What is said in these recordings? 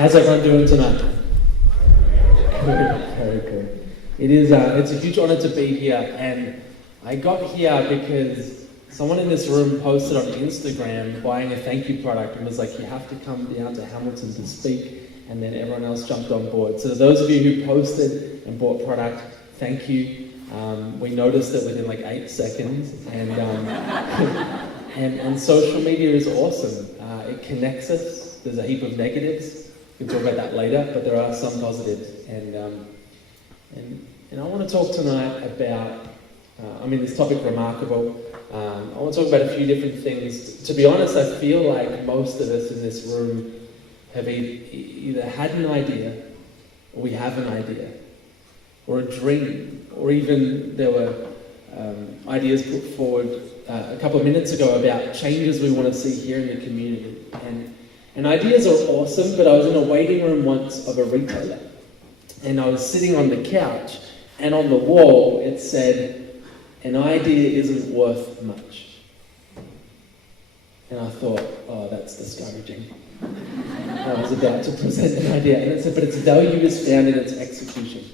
How's everyone doing tonight? Good, very good. It's a huge honor to be here, and I got here because someone in this room posted on Instagram buying a Thankyou product and was like, you have to come down to Hamilton to speak, and then everyone else jumped on board. So those of you who posted and bought product, thank you. We noticed it within like 8 seconds, and and social media is awesome. It connects us. There's a heap of negatives. We can talk about that later, but there are some positives. And I want to talk tonight about, this topic remarkable. I want to talk about a few different things. To be honest, I feel like most of us in this room have either had an idea, or we have an idea, or a dream, or even there were ideas put forward a couple of minutes ago about changes we want to see here in the community. And ideas are awesome, but I was in a waiting room once of a retailer, and I was sitting on the couch, and on the wall it said, an idea isn't worth much. And I thought, oh, that's discouraging. I was about to present an idea, and it said, but its value is found in its execution.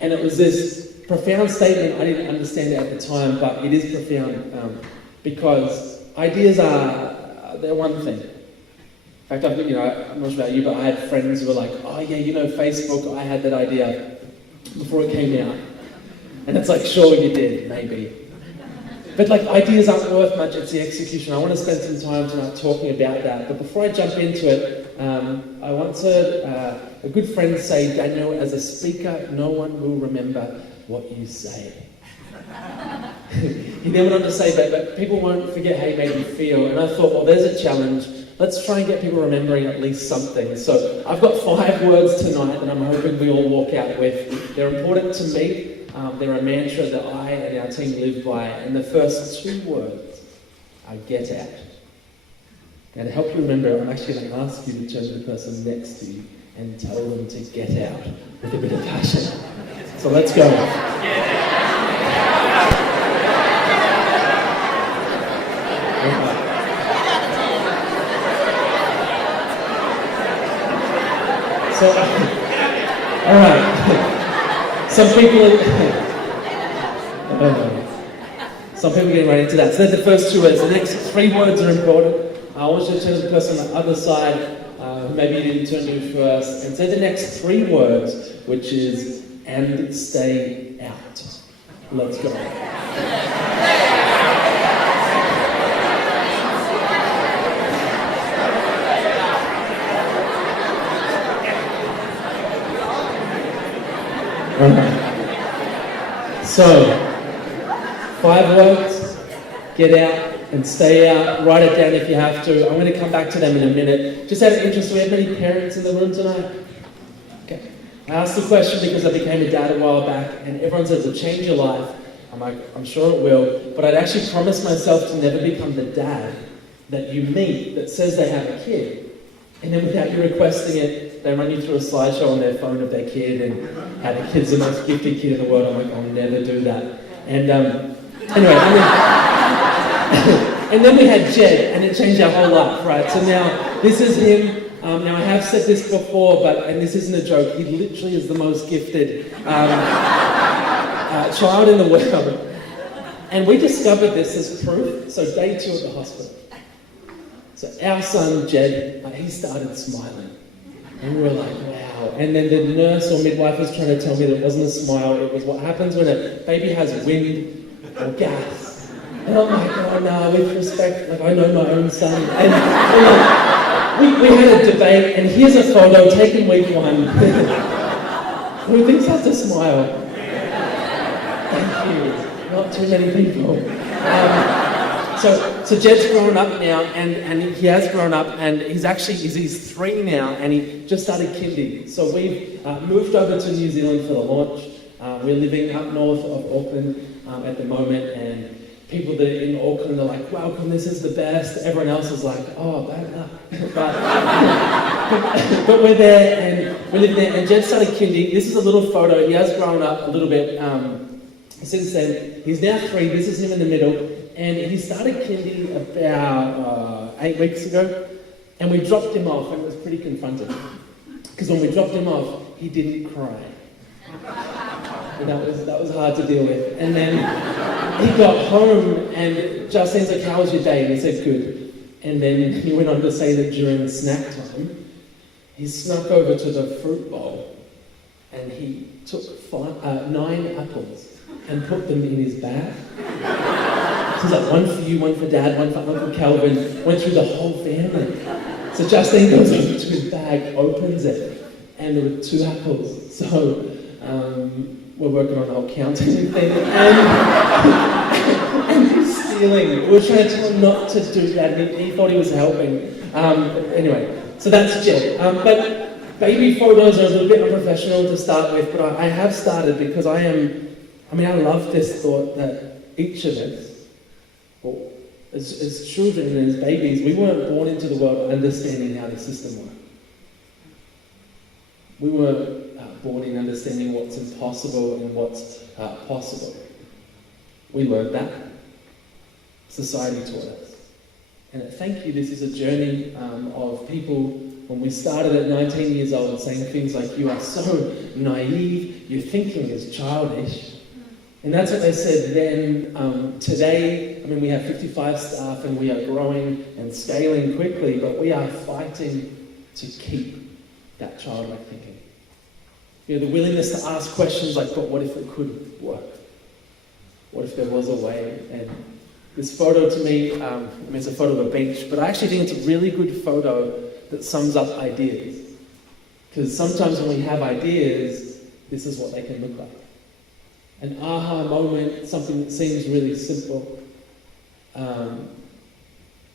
And it was this profound statement. I didn't understand it at the time, but it is profound because ideas they're one thing. In fact, I'm not sure about you, but I had friends who were like, oh yeah, Facebook, I had that idea before it came out. And it's like, sure you did, maybe. But like, ideas aren't worth much, it's the execution. I want to spend some time tonight talking about that. But before I jump into it, I once heard a good friend say, Daniel, as a speaker, no one will remember what you say. He then went on to say that, but people won't forget how you made me feel. And I thought, well, there's a challenge. Let's try and get people remembering at least something. So I've got 5 words tonight that I'm hoping we all walk out with. They're important to me. They're a mantra that I and our team live by. And the first 2 words are get out. Now to help you remember, I'm actually going to ask you to turn to the person next to you and tell them to get out with a bit of passion. So let's go. So, all right. Some people are getting right into that. So that's the first 2 words. The next 3 words are important. I want you to turn to the person on the other side, who maybe you didn't turn to first, and say the next 3 words, which is, and stay out. Let's go. So, 5 words, get out and stay out. Write it down if you have to. I'm going to come back to them in a minute. Just out of interest, do we have many parents in the room tonight? Okay. I asked the question because I became a dad a while back, and everyone says it'll change your life. I'm like, I'm sure it will, but I'd actually promised myself to never become the dad that you meet that says they have a kid, and then without you requesting it, they run you through a slideshow on their phone of their kid and how the kid's the most gifted kid in the world. I'm like, I'll never do that. And anyway, and then we had Jed, and it changed our whole life, right? So now, this is him. Now, I have said this before, and this isn't a joke, he literally is the most gifted child in the world. And we discovered this as proof, so day 2 at the hospital. So our son, Jed, he started smiling. And we were like, wow. And then the nurse or midwife was trying to tell me that it wasn't a smile, it was what happens when a baby has wind or gas. And I'm like, oh no, with respect, like I know my own son. And we had a debate, and here's a photo taken week 1. Who thinks that's a smile? Thank you. Not too many people. So Jed's grown up now, and he has grown up, and he's 3 now, and he just started kindy. So we've moved over to New Zealand for the launch. We're living up north of Auckland at the moment, and people that are in Auckland are like, welcome, this is the best. Everyone else is like, oh, bad luck. But we're there, and we live there, and Jed started kindy. This is a little photo. He has grown up a little bit since then. He's now 3. This is him in the middle. And he started kindy about 8 weeks ago, and we dropped him off, and it was pretty pretty confronting. Because when we dropped him off, he didn't cry. And that was hard to deal with. And then he got home and Justine's like, how was your day? And he said, good. And then he went on to say that during snack time, he snuck over to the fruit bowl and he took 9 apples and put them in his bag. So he's like, one for you, one for Dad, one for Uncle Calvin, went through the whole family. So Justine goes over to his bag, opens it, and there were 2 apples. So we're working on the whole counting thing. And he's stealing. We were trying to tell him not to do that, and he thought he was helping. Anyway, so that's Jed. But baby photos are a little bit unprofessional to start with, but I have started because I love this thought that each of us, well, as children and as babies, we weren't born into the world understanding how the system works. We weren't born in understanding what's impossible and what's possible. We learned that. Society taught us. And at Thankyou, this is a journey of people, when we started at 19 years old, saying things like, you are so naive, your thinking is childish. And that's what they said then. Today, we have 55 staff and we are growing and scaling quickly, but we are fighting to keep that childlike thinking. The willingness to ask questions like, but what if it could work? What if there was a way? And this photo to me, it's a photo of a beach, but I actually think it's a really good photo that sums up ideas. Because sometimes when we have ideas, this is what they can look like. An aha moment, something that seems really simple.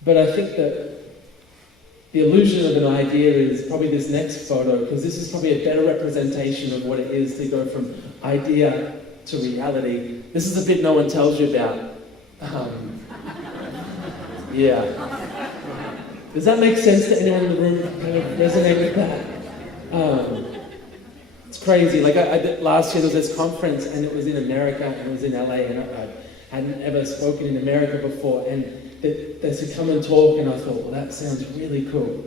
But I think that the illusion of an idea is probably this next photo, because this is probably a better representation of what it is to go from idea to reality. This is the bit no one tells you about. Yeah. Does that make sense to anyone in the room? Kind of resonate with that? It's crazy. Like last year there was this conference and it was in America and it was in LA and I hadn't ever spoken in America before, and they said come and talk, and I thought, well, that sounds really cool.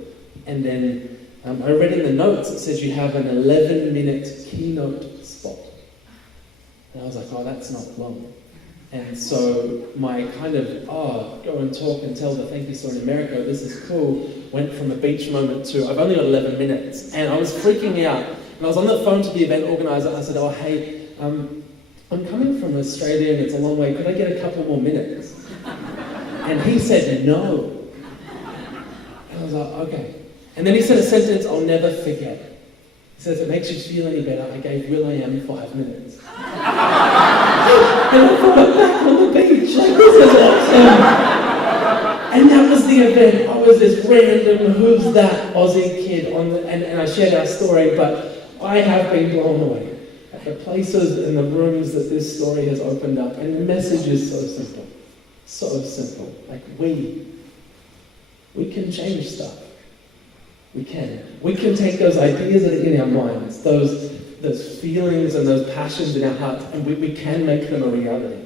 And then I read in the notes it says you have an 11-minute keynote spot. And I was like, oh, that's not long. And so my kind of, go and talk and tell the Thankyou story in America, this is cool, went from a beach moment to, I've only got 11 minutes. And I was freaking out. And I was on the phone to the event organizer. I said, oh, hey, I'm coming from Australia and it's a long way. Could I get a couple more minutes? And he said, no. And I was like, okay. And then he said a sentence I'll never forget. He says, it makes you feel any better. I gave will.i.am 5 minutes. And I thought, I'm back on the beach. Like, this is awesome. And that was the event. I was this random, who's that Aussie kid and I shared our story, but I have been blown away at the places and the rooms that this story has opened up. And the message is so simple. So simple. Like we can change stuff. We can. We can take those ideas that are in our minds, those feelings and those passions in our hearts, and we can make them a reality.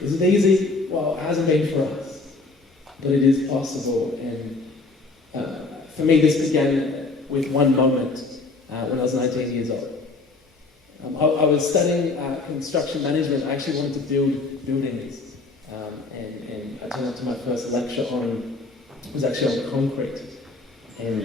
Is it easy? Well, it hasn't been for us. But it is possible. And for me, this began with one moment when I was 19 years old. I was studying construction management. I actually wanted to build buildings. And I turned up to my first lecture it was actually on concrete. And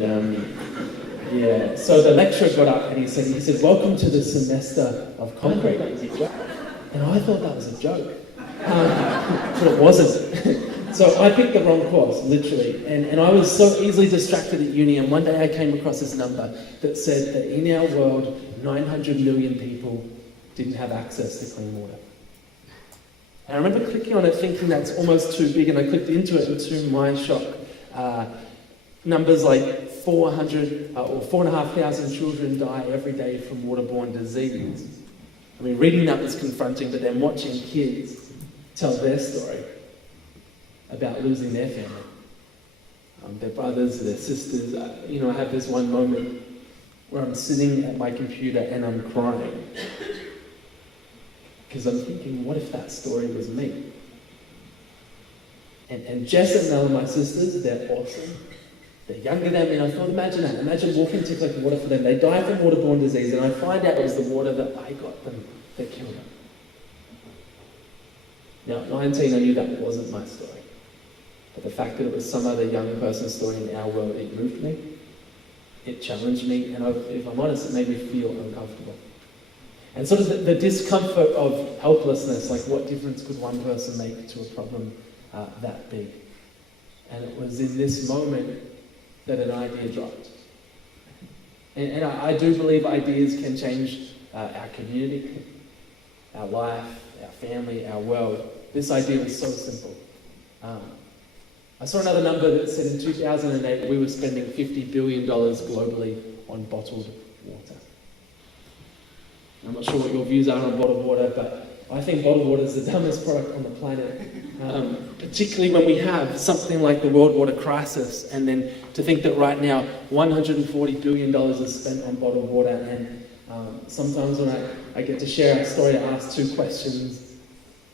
so the lecturer got up and he said, welcome to the semester of concrete. And I thought that was a joke. But it wasn't. So I picked the wrong course, literally. And I was so easily distracted at uni, and one day I came across this number that said that in our world, 900 million people didn't have access to clean water. And I remember clicking on it thinking that's almost too big, and I clicked into it, and to my shock, numbers like 400 or 4,500 children die every day from waterborne disease. Reading that was confronting, but then watching kids tell their story about losing their family, their brothers, their sisters. I have this one moment where I'm sitting at my computer and I'm crying. Because I'm thinking, what if that story was me? And Jess and Mel, my sisters, they're awesome. They're younger than me, and I thought, imagine that. Imagine walking to collect water for them. They die from waterborne disease, and I find out it was the water that I got them that killed them. Now, at 19, I knew that wasn't my story. But the fact that it was some other young person's story in our world, it moved me, it challenged me, and if I'm honest, it made me feel uncomfortable. And sort of the discomfort of helplessness, like what difference could one person make to a problem that big? And it was in this moment that an idea dropped. And I do believe ideas can change our community, our life, our family, our world. This idea was so simple. I saw another number that said in 2008 we were spending $50 billion globally on bottled water. I'm not sure what your views are on bottled water, but I think bottled water is the dumbest product on the planet, particularly when we have something like the world water crisis, and then to think that right now $140 billion is spent on bottled water, and sometimes when I get to share our story, I ask two questions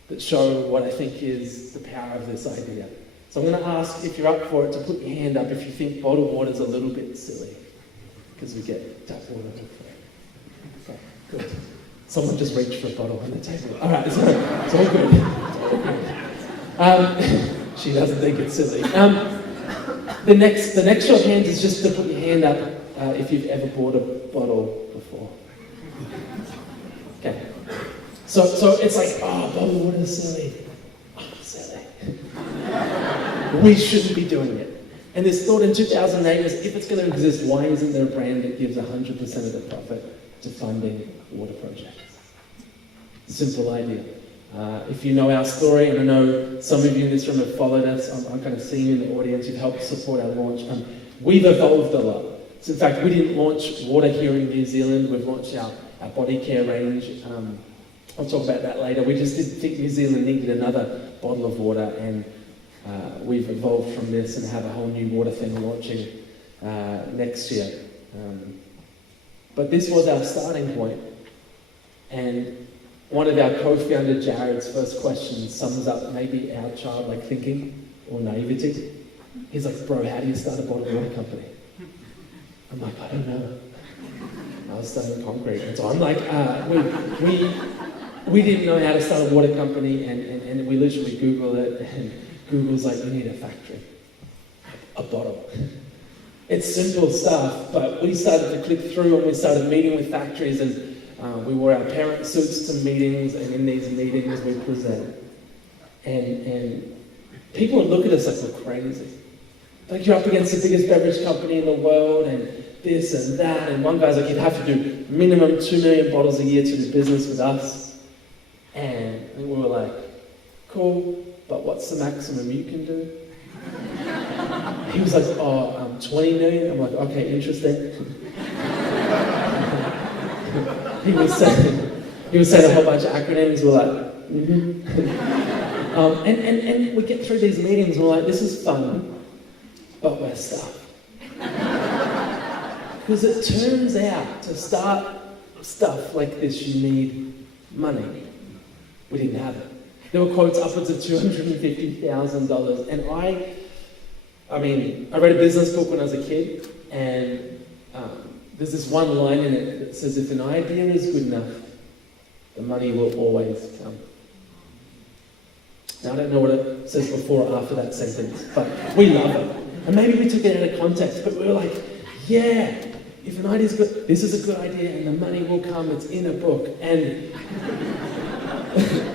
that show what I think is the power of this idea. So I'm going to ask, if you're up for it, to put your hand up if you think bottled water is a little bit silly, because we get tap water for free. Okay, good. Someone just reached for a bottle on the table. All right, so it's all good. It's all good. She doesn't think it's silly. The next show of hands is just to put your hand up if you've ever bought a bottle before. Okay. So it's like, oh, bottled water is silly. Oh, silly. We shouldn't be doing it. And this thought in 2008 was, if it's going to exist, why isn't there a brand that gives 100% of the profit to funding water projects? Simple idea. If you know our story, and I know some of you in this room have followed us, I'm kind of seeing you in the audience, you've helped support our launch. We've evolved a lot. So in fact, we didn't launch water here in New Zealand, we've launched our body care range. I'll talk about that later. We just didn't think New Zealand needed another bottle of water, and we've evolved from this and have a whole new water thing launching next year. But this was our starting point, and one of our co-founder, Jared's first question sums up maybe our childlike thinking or naivety. He's like, bro, how do you start a bottled water company? I'm like, I don't know. I was studying concrete. And so I'm like, we didn't know how to start a water company, and we literally Googled it, and Google's like, you need a factory, a bottle. It's simple stuff, but we started to click through and we started meeting with factories, and we wore our parent suits to meetings, and in these meetings we present. And people would look at us like we're crazy. Like, you're up against the biggest beverage company in the world, and this and that, and one guy's like, you'd have to do minimum 2 million bottles a year to do business with us. And we were like, cool, but what's the maximum you can do? He was like, 20 million. I'm like, okay, interesting. He was saying a whole bunch of acronyms. We're like, mm-hmm. And we get through these meetings and we're like, this is fun, but we're stuck. Because it turns out to start stuff like this, you need money. We didn't have it. There were quotes upwards of $250,000. And I read a business book when I was a kid, and there's this one line in it that says, if an idea is good enough, the money will always come. Now, I don't know what it says before or after that sentence, but we love it. And maybe we took it out of context, but we were like, yeah, if an idea is good, this is a good idea, and the money will come, it's in a book. And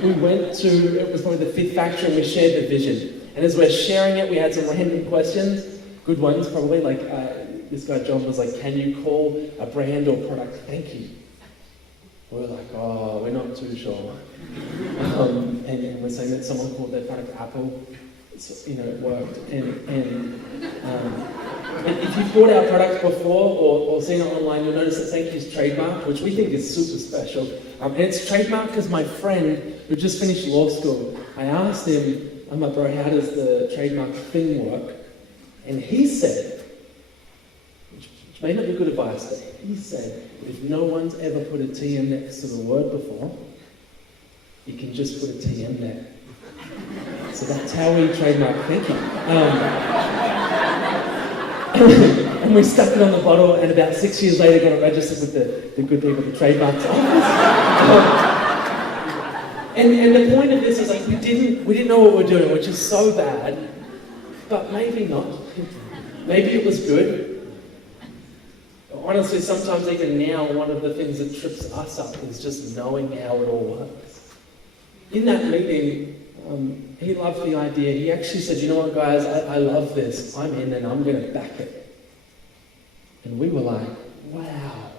we went to, it was probably the 5th factory, and we shared the vision. And as we're sharing it, we had some random questions, good ones probably, like this guy John was like, can you call a brand or product Thankyou? We were like, oh, we're not too sure. And we're saying that someone called their product Apple. So, it worked. And if you've bought our product before or seen it online, you'll notice that Thankyou's trademark, which we think is super special. And it's trademarked because my friend, who just finished law school, I asked him, I'm like, bro, how does the trademark thing work? And he said, which may not be good advice, but he said, if no one's ever put a TM next to the word before, you can just put a TM there. So that's how we trademark Thankyou. and we stuck it on the bottle, and about 6 years later got it registered with the good people at the trademarks office. And the point of this is like we didn't know what we're doing, which is so bad, but maybe not. Maybe it was good. Honestly, sometimes even now, one of the things that trips us up is just knowing how it all works. In that meeting, he loved the idea. He actually said, you know what, guys, I love this. I'm in and I'm going to back it. And we were like, wow,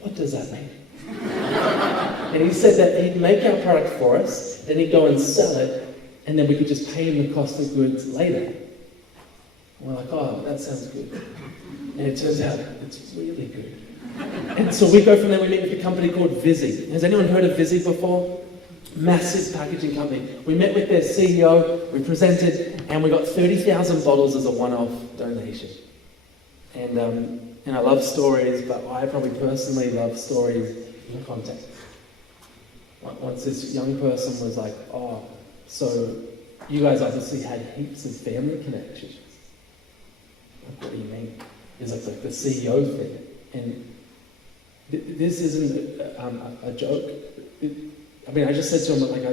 what does that mean? And he said that he'd make our product for us, then he'd go and sell it, and then we could just pay him the cost of goods later. And we're like, oh, that sounds good. And it turns out it's really good. And so we go from there, we meet with a company called Visi. Has anyone heard of Visi before? Massive packaging company. We met with their CEO, we presented, and we got 30,000 bottles as a one-off donation. And I love stories, but I probably personally love stories in context. Once this young person was like, oh, so you guys obviously had heaps of family connections. Like, what do you mean? It's like the CEO thing. And this isn't a joke. I just said to him, like,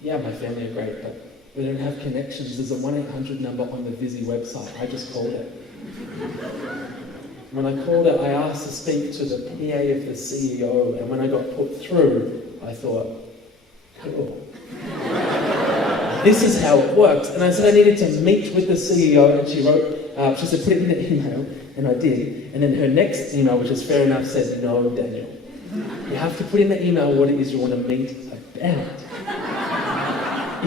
yeah, my family are great, but we don't have connections. There's a 1-800 number on the Visi website. I just called it. When I called it, I asked to speak to the PA of the CEO, and when I got put through, I thought, cool. This is how it works. And I said I needed to meet with the CEO, and she wrote, she said, put it in an email, and I did. And then her next email, which is fair enough, said, no, Daniel. You have to put in the email what it is you want to meet about.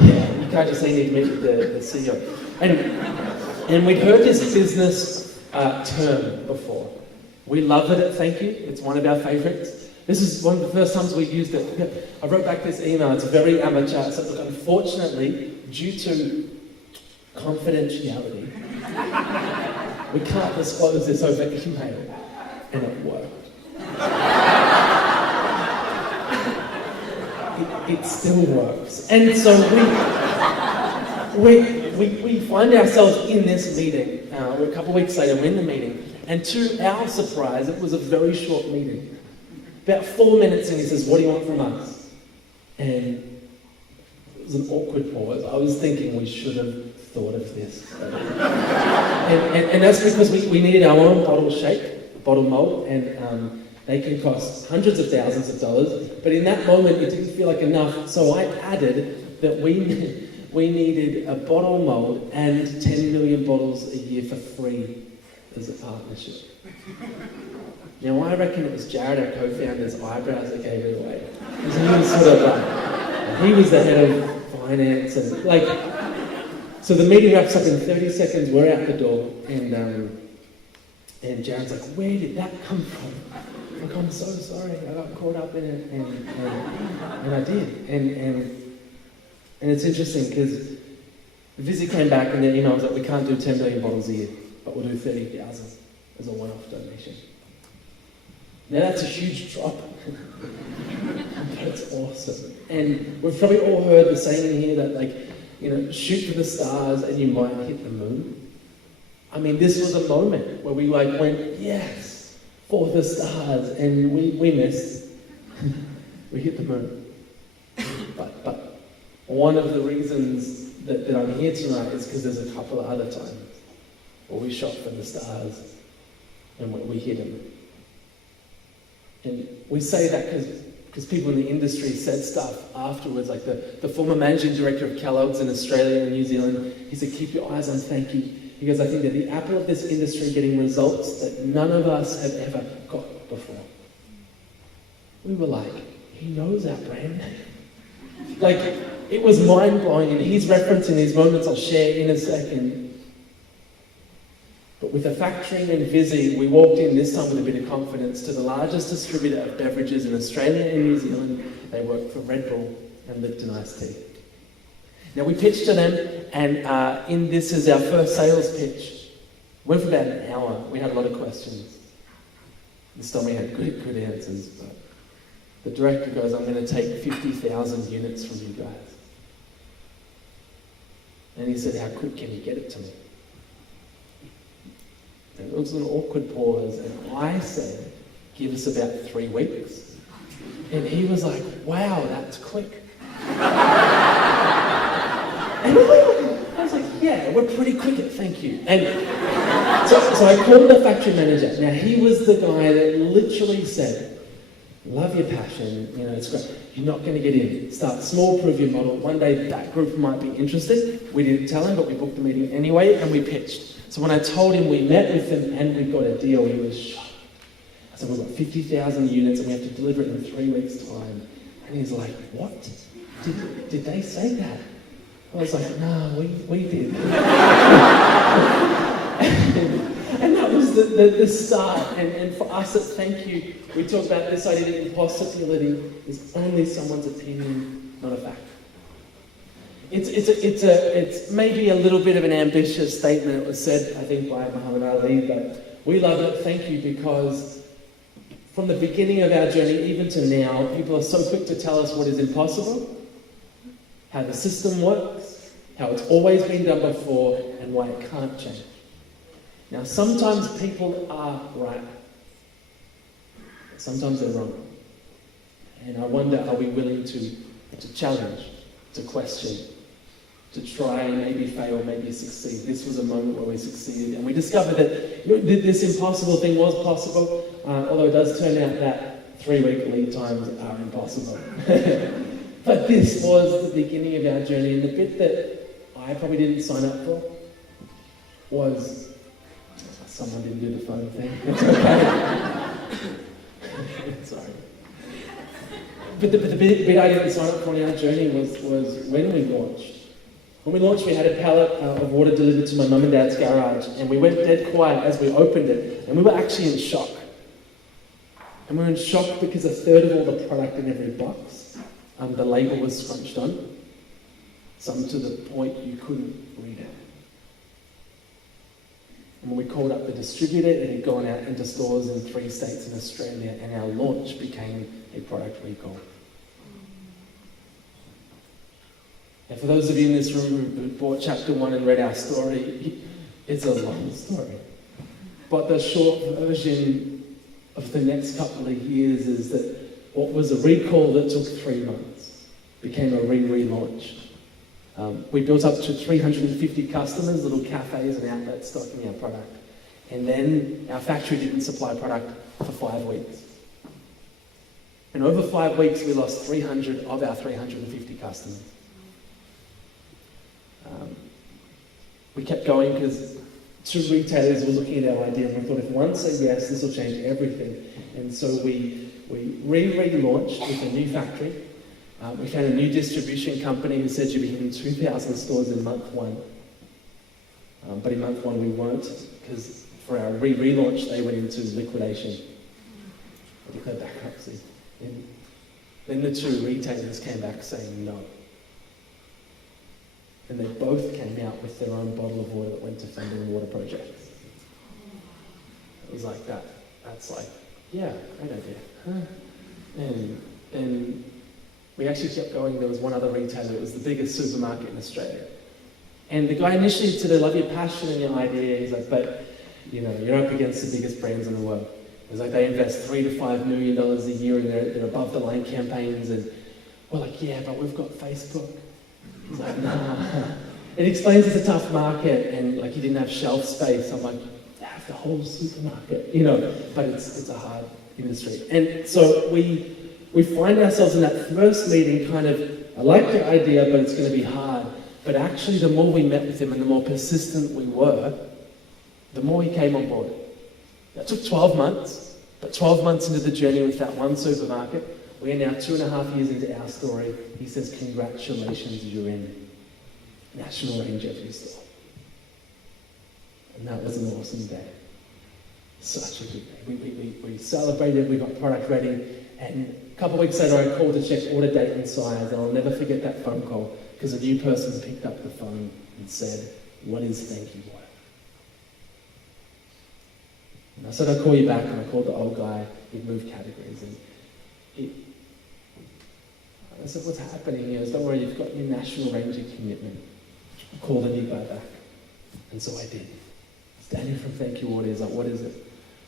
Yeah, you can't just say you need to meet with the CEO. And we'd heard this business term before. We love it at Thankyou. It's one of our favourites. This is one of the first times we used it. I wrote back this email. It's very amateur. It said, look, unfortunately, due to confidentiality, we can't disclose this over email. And it worked. It still works. And so we find ourselves in this meeting. A couple of weeks later, we're in the meeting. And to our surprise, it was a very short meeting. About 4 minutes and he says, what do you want from us? And it was an awkward pause. I was thinking we should have thought of this. and that's because we needed our own bottle shape, bottle mold, and they can cost hundreds of thousands of dollars. But in that moment, it didn't feel like enough. So I added that we needed a bottle mold and 10 million bottles a year for free as a partnership. Now, I reckon it was Jared, our co-founder's eyebrows that gave it away. Because he was sort of like, he was the head of finance and like, so the meeting wraps up in 30 seconds, we're out the door, and Jared's like, where did that come from? I'm like, I'm so sorry, I got caught up in it, and I did. And it's interesting because Visi came back and their email was like, we can't do 10 million bottles a year, but we'll do 30,000 as a one-off donation. Now that's a huge drop, but it's awesome. And we've probably all heard the saying here that, like, you know, shoot for the stars and you might hit the moon. I mean, this was a moment where we like went, yes, for the stars, and we missed. We hit the moon. But one of the reasons that I'm here tonight is because there's a couple of other times where we shot for the stars and we hit them. And we say that because people in the industry said stuff afterwards, like the former managing director of Kellogg's in Australia and New Zealand, he said, keep your eyes on Thankyou. He goes, I think they're the apple of this industry getting results that none of us have ever got before. We were like, he knows our brand name. Like, it was mind-blowing, and he's referencing these moments I'll share in a second. But with the factory in Visi, we walked in this time with a bit of confidence to the largest distributor of beverages in Australia and New Zealand. They work for Red Bull and Lipton Iced Tea. Now we pitched to them, and in this is our first sales pitch. Went for about an hour. We had a lot of questions. This time we had good answers, but the director goes, I'm going to take 50,000 units from you guys. And he said, how quick can you get it to me? And it was an awkward pause, and I said, give us about 3 weeks. And he was like, wow, that's quick. And I was like, yeah, we're pretty quick at Thankyou. And so I called the factory manager. Now, he was the guy that literally said, love your passion, it's great. You're not going to get in. Start small, prove your model. One day that group might be interested. We didn't tell him, but we booked the meeting anyway, and we pitched. So when I told him we met with them and we got a deal, he was shocked. I said, we've got 50,000 units and we have to deliver it in 3 weeks' time. And he's like, what? Did they say that? I was like, no, we did. And that was the start. And for us at Thankyou, we talk about this idea that impossibility is only someone's opinion, not a fact. It's maybe a little bit of an ambitious statement. It was said, I think, by Muhammad Ali, but we love it, Thankyou, because from the beginning of our journey, even to now, people are so quick to tell us what is impossible, how the system works, how it's always been done before, and why it can't change. Now, sometimes people are right. Sometimes they're wrong. And I wonder, are we willing to challenge, to question, to try and maybe fail, maybe succeed? This was a moment where we succeeded. And we discovered that this impossible thing was possible, although it does turn out that 3-week lead times are impossible. But this was the beginning of our journey. And the bit that I probably didn't sign up for was... Someone didn't do the phone thing. It's okay. Sorry. But the bit I didn't sign up for on our journey was when we launched. When we launched, we had a pallet of water delivered to my mum and dad's garage, and we went dead quiet as we opened it, and we were actually in shock. And we were in shock because 1/3 of all the product in every box, the label was scrunched on, some to the point you couldn't read it. And when we called up the distributor, it had gone out into stores in 3 states in Australia, and our launch became a product recall. And for those of you in this room who bought chapter 1 and read our story, it's a long story. But the short version of the next couple of years is that what was a recall that took 3 months became a relaunch. We built up to 350 customers, little cafes and outlets stocking our product. And then our factory didn't supply product for 5 weeks. And over 5 weeks, we lost 300 of our 350 customers. We kept going because 2 retailers were looking at our idea and we thought, if one said yes, this will change everything. And so we relaunched with a new factory. We found a new distribution company who said you'd be hitting 2,000 stores in month 1. But in month 1 we weren't, because for our relaunch they went into liquidation. We declared bankruptcy. And then the 2 retailers came back saying no. And they both came out with their own bottle of water that went to funding water projects. It was like that. That's like, yeah, great idea. Huh? And we actually kept going. There was one other retailer. It was the biggest supermarket in Australia. And the guy initially said, I love your passion and your idea. He's like, but, you're up against the biggest brands in the world. It's like they invest $3 to $5 million a year in their above-the-line campaigns. And we're like, yeah, but we've got Facebook. He's like, nah. It explains it's a tough market and like you didn't have shelf space. I'm like, you have the whole supermarket, but it's a hard industry. And so we find ourselves in that first meeting kind of, I like your idea, but it's going to be hard. But actually, the more we met with him and the more persistent we were, the more he came on board. That took 12 months, but 12 months into the journey with that one supermarket, we are now 2.5 years into our story. He says, congratulations, you're in national range every store. And that was an awesome day. Such a good day. We celebrated, we got product ready, and a couple of weeks later I called to check order date and size, and I'll never forget that phone call because a new person picked up the phone and said, what is Thankyou water? And I said, I'll call you back, and I called the old guy. He'd moved categories, and I said, what's happening? He goes, don't worry, you've got your national ranger commitment. Call the new guy back. And so I did. Daniel from Thankyou, what is it?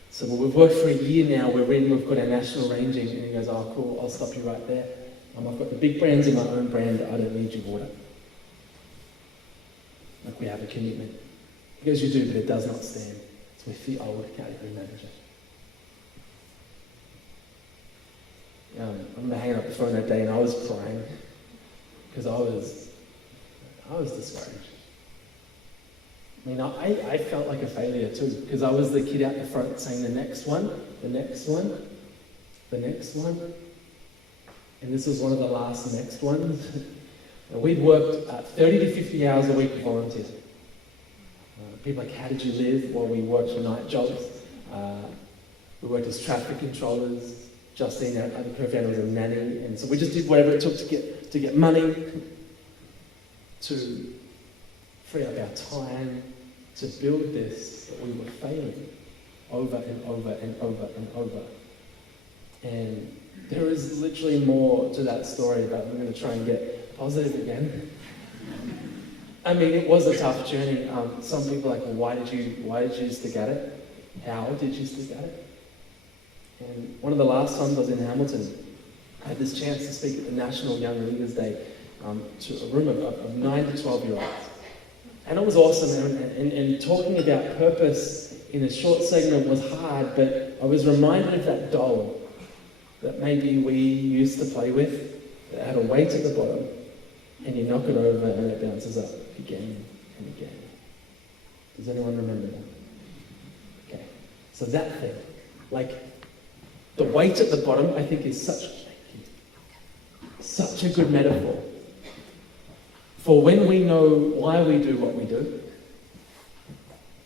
So well, we've worked for a year now, we've got our national ranging, and he goes, oh cool, I'll stop you right there. I've got the big brands in my own brand, I don't need your water. Like we have a commitment. He goes, you do, but it does not stand. It's with the old category manager. I remember hanging up the phone that day and I was crying because I was discouraged. I mean, I felt like a failure too, because I was the kid out the front saying the next one, the next one, the next one. And this was one of the last next ones. And we'd worked 30 to 50 hours a week with volunteers. People like, how did you live? Well, we worked for night jobs. We worked as traffic controllers. Justine, our other co-founder, was a nanny. And so we just did whatever it took to get money, to free up our time, to build this, that we were failing over and over and over and over. And there is literally more to that story, but I'm going to try and get positive again. I mean, it was a tough journey. Some people are like, well, why did you stick at it? How did you stick at it? And one of the last times I was in Hamilton, I had this chance to speak at the National Young Leaders Day to a room of 9 to 12-year-olds. And it was awesome, and talking about purpose in a short segment was hard, but I was reminded of that doll that maybe we used to play with, that had a weight at the bottom, and you knock it over and it bounces up again and again. Does anyone remember that? Okay, so that thing, like the weight at the bottom, I think is such a good metaphor for when we know why we do what we do.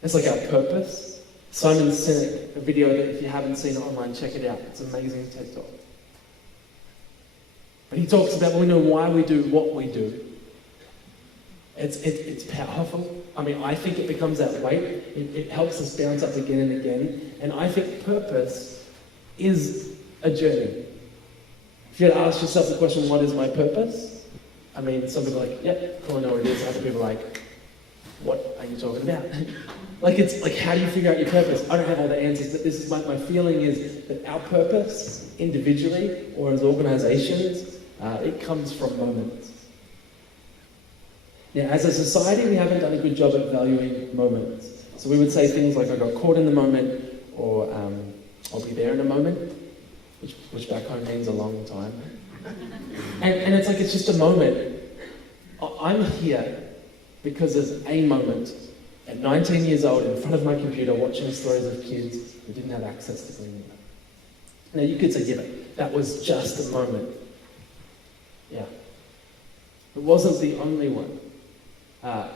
It's like our purpose. Simon Sinek, a video that if you haven't seen it online, check it out. It's an amazing TED Talk. But he talks about when we know why we do what we do. It's powerful. I mean, I think it becomes that weight. It helps us bounce up again and again. And I think purpose is a journey. If you had to ask yourself the question, what is my purpose? I mean, some people are like, yep, cool, I know what it is. Other people are like, what are you talking about? It's like, how do you figure out your purpose? I don't have all the answers, but this is my feeling is that our purpose, individually or as organizations, it comes from moments. Now, as a society, we haven't done a good job at valuing moments. So we would say things like, I got caught in the moment, or I'll be there in a moment, which back home means a long time. And it's like, it's just a moment. I'm here because there's a moment at 19 years old in front of my computer watching stories of kids who didn't have access to clean water. Now you could say, yeah, but that was just a moment. Yeah. It wasn't the only one.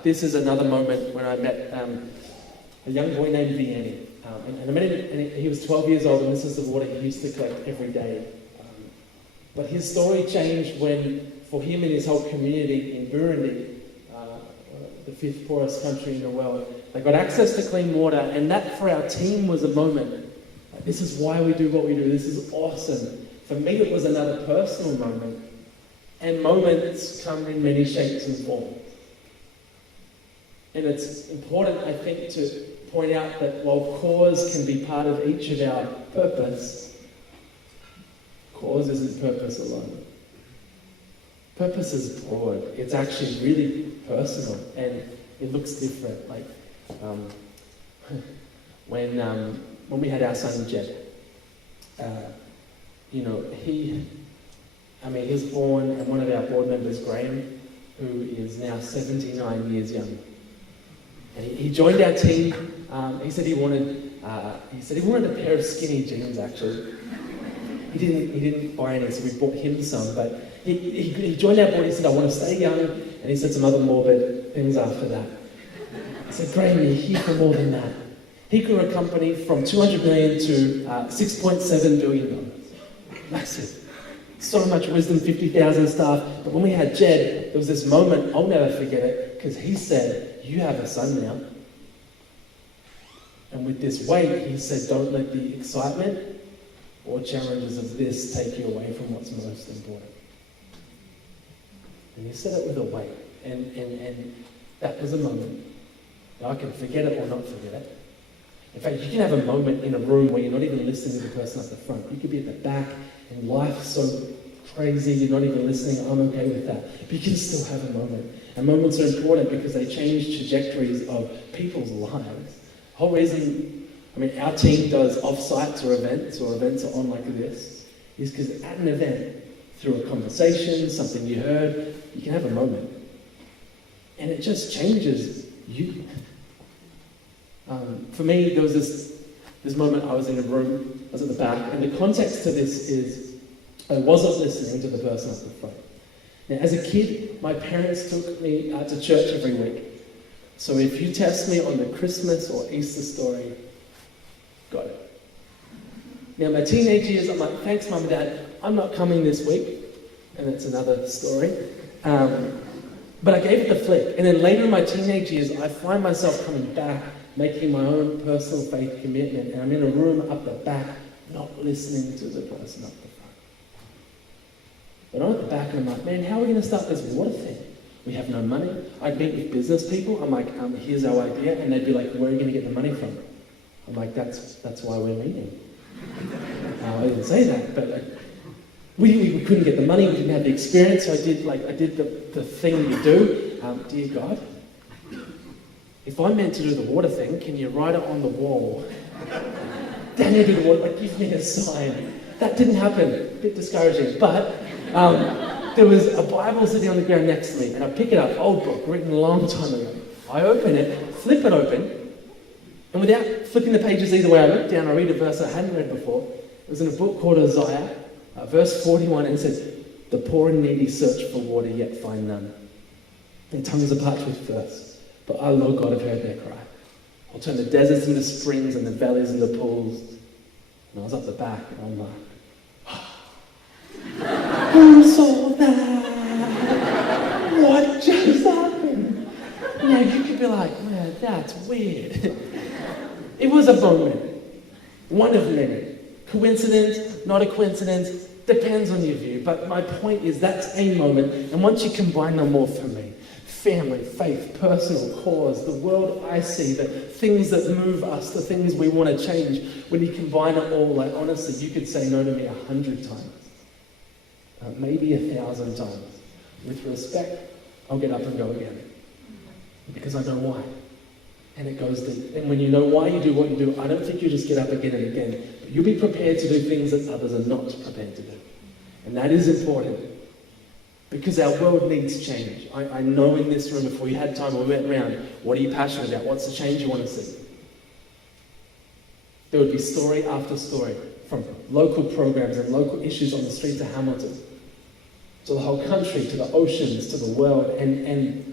This is another moment when I met a young boy named Vianney. And I met him, and he was 12 years old, and this is the water he used to collect every day. But his story changed when, for him and his whole community in Burundi, the 5th poorest country in the world, they got access to clean water, and that for our team was a moment. Like, this is why we do what we do. This is awesome. For me, it was another personal moment. And moments come in many shapes and forms. And it's important, I think, to point out that while cause can be part of each of our purpose, cause isn't purpose alone. Purpose is broad. It's actually really personal, and it looks different. Like when we had our son Jed, he was born, and one of our board members, Graham, who is now 79 years young, and he joined our team. He said he wanted a pair of skinny jeans. Actually, he didn't buy any, so we bought him some. But he joined our board. He said, "I want to stay young," and he said some other morbid things after that. I said, "Graham, you're here for more than that." He grew a company from 200 million to $6.7 billion. Massive. So much wisdom, 50,000 staff. But when we had Jed, there was this moment, I'll never forget it, because he said, "You have a son now." And with this weight, he said, "Don't let the excitement or challenges of this take you away from what's most important." And he said it with a weight. And that was a moment. Now, I can forget it or not forget it. In fact, you can have a moment in a room where you're not even listening to the person at the front. You could be at the back and life's so crazy, you're not even listening. I'm okay with that. But you can still have a moment. And moments are important because they change trajectories of people's lives. The whole reason, our team does off-sites or events are on like this, is because at an event, through a conversation, something you heard, you can have a moment. And it just changes you. For me, there was this moment I was in a room, I was at the back, and the context to this is I wasn't listening to the person at the front. Now, as a kid, my parents took me out to church every week. So if you test me on the Christmas or Easter story, got it. Now, my teenage years, I'm like, thanks, Mum and Dad, I'm not coming this week. And that's another story. But I gave it the flick. And then later in my teenage years, I find myself coming back, making my own personal faith commitment. And I'm in a room up the back, not listening to the person up the front. But I'm at the back and I'm like, man, how are we going to start this water thing? We have no money. I'd meet with business people. I'm like, here's our idea. And they'd be like, where are you going to get the money from? I'm like, that's why we're meeting. I didn't say that, but we couldn't get the money. We didn't have the experience. So I did the thing you do. Dear God, if I'm meant to do the water thing, can you write it on the wall? Daniel, do the water. Give me a sign. That didn't happen. A bit discouraging, but. There was a Bible sitting on the ground next to me, and I pick it up, old book, written a long time ago. I open it, flip it open, and without flipping the pages either way, I look down, I read a verse I hadn't read before. It was in a book called Isaiah, verse 41, and it says, "The poor and needy search for water, yet find none. And tongues are parched with thirst, but I, Lord God, have heard their cry. I'll turn the deserts into springs and the valleys into pools." And I was up the back, and I'm like, who saw that? What just happened? Now you could be like, man, that's weird. It was a moment. One of many. Coincidence, not a coincidence, depends on your view. But my point is that's a moment. And once you combine them all for me, family, faith, personal cause, the world I see, the things that move us, the things we want to change, when you combine it all, like honestly, you could say no to me 100 times. Maybe 1,000 times. With respect, I'll get up and go again. Because I know why. And it goes deep. And when you know why you do what you do, I don't think you just get up again and again. But you'll be prepared to do things that others are not prepared to do. And that is important. Because our world needs change. I know in this room, if we had time, we went around, what are you passionate about? What's the change you want to see? There would be story after story, from local programs and local issues on the streets of Hamilton, to the whole country, to the oceans, to the world. And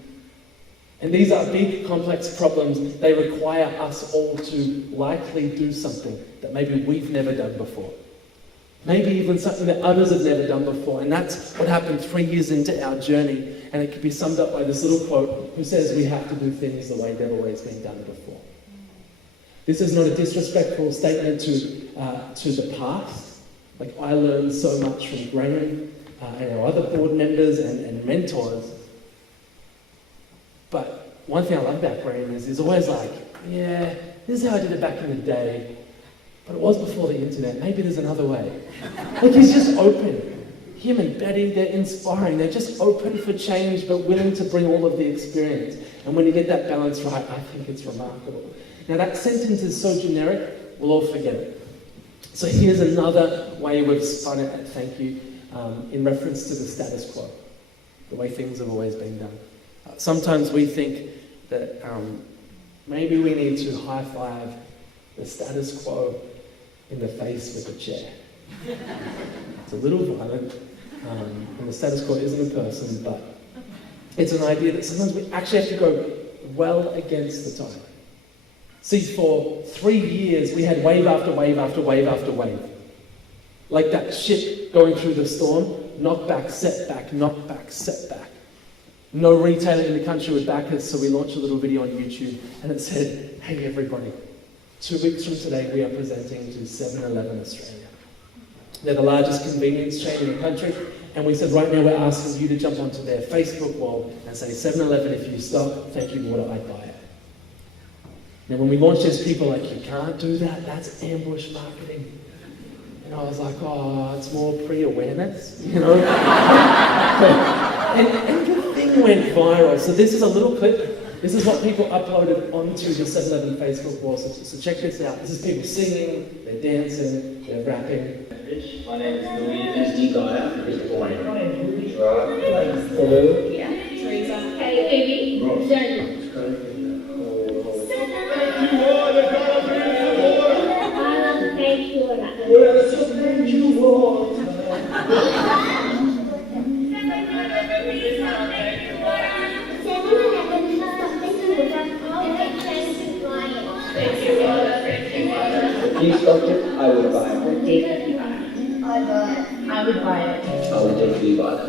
these are big, complex problems. They require us all to likely do something that maybe we've never done before. Maybe even something that others have never done before. And that's what happened 3 years into our journey. And it could be summed up by this little quote who says we have to do things the way they've always been done before. This is not a disrespectful statement to the past. Like, I learned so much from Graham and our other board members and mentors. But one thing I love about Graham is he's always like, yeah, this is how I did it back in the day. But it was before the internet. Maybe there's another way. Like, he's just open. Him and Betty, they're inspiring. They're just open for change, but willing to bring all of the experience. And when you get that balance right, I think it's remarkable. Now, that sentence is so generic, we'll all forget it. So here's another way we've spun it at Thankyou in reference to the status quo, the way things have always been done. Sometimes we think that maybe we need to high-five the status quo in the face with a chair. It's a little violent, and the status quo isn't a person, but it's an idea that sometimes we actually have to go well against the tide. See, for 3 years, we had wave after wave after wave after wave. Like that ship going through the storm, knockback, setback, knockback, setback. No retailer in the country would back us, so we launched a little video on YouTube, and it said, hey everybody, 2 weeks from today, we are presenting to 7-Eleven Australia. They're the largest convenience chain in the country, and we said, right now we're asking you to jump onto their Facebook wall and say, 7-Eleven, if you stop, Thankyou water, I buy it. Now when we launched this, people were like, you can't do that, that's ambush marketing. And I was like, oh, it's more pre-awareness, you know? and the thing went viral. So this is a little clip. This is what people uploaded onto the 7-Eleven Facebook wall. So check this out. This is people singing, they're dancing, they're rapping. My name is Louis. This is Gaia. This is Blaine. My name is Louis. Hello. Yeah. Teresa. Hey, Amy. Daniel. Disruptive, I would buy it. I would buy it. I would definitely buy it.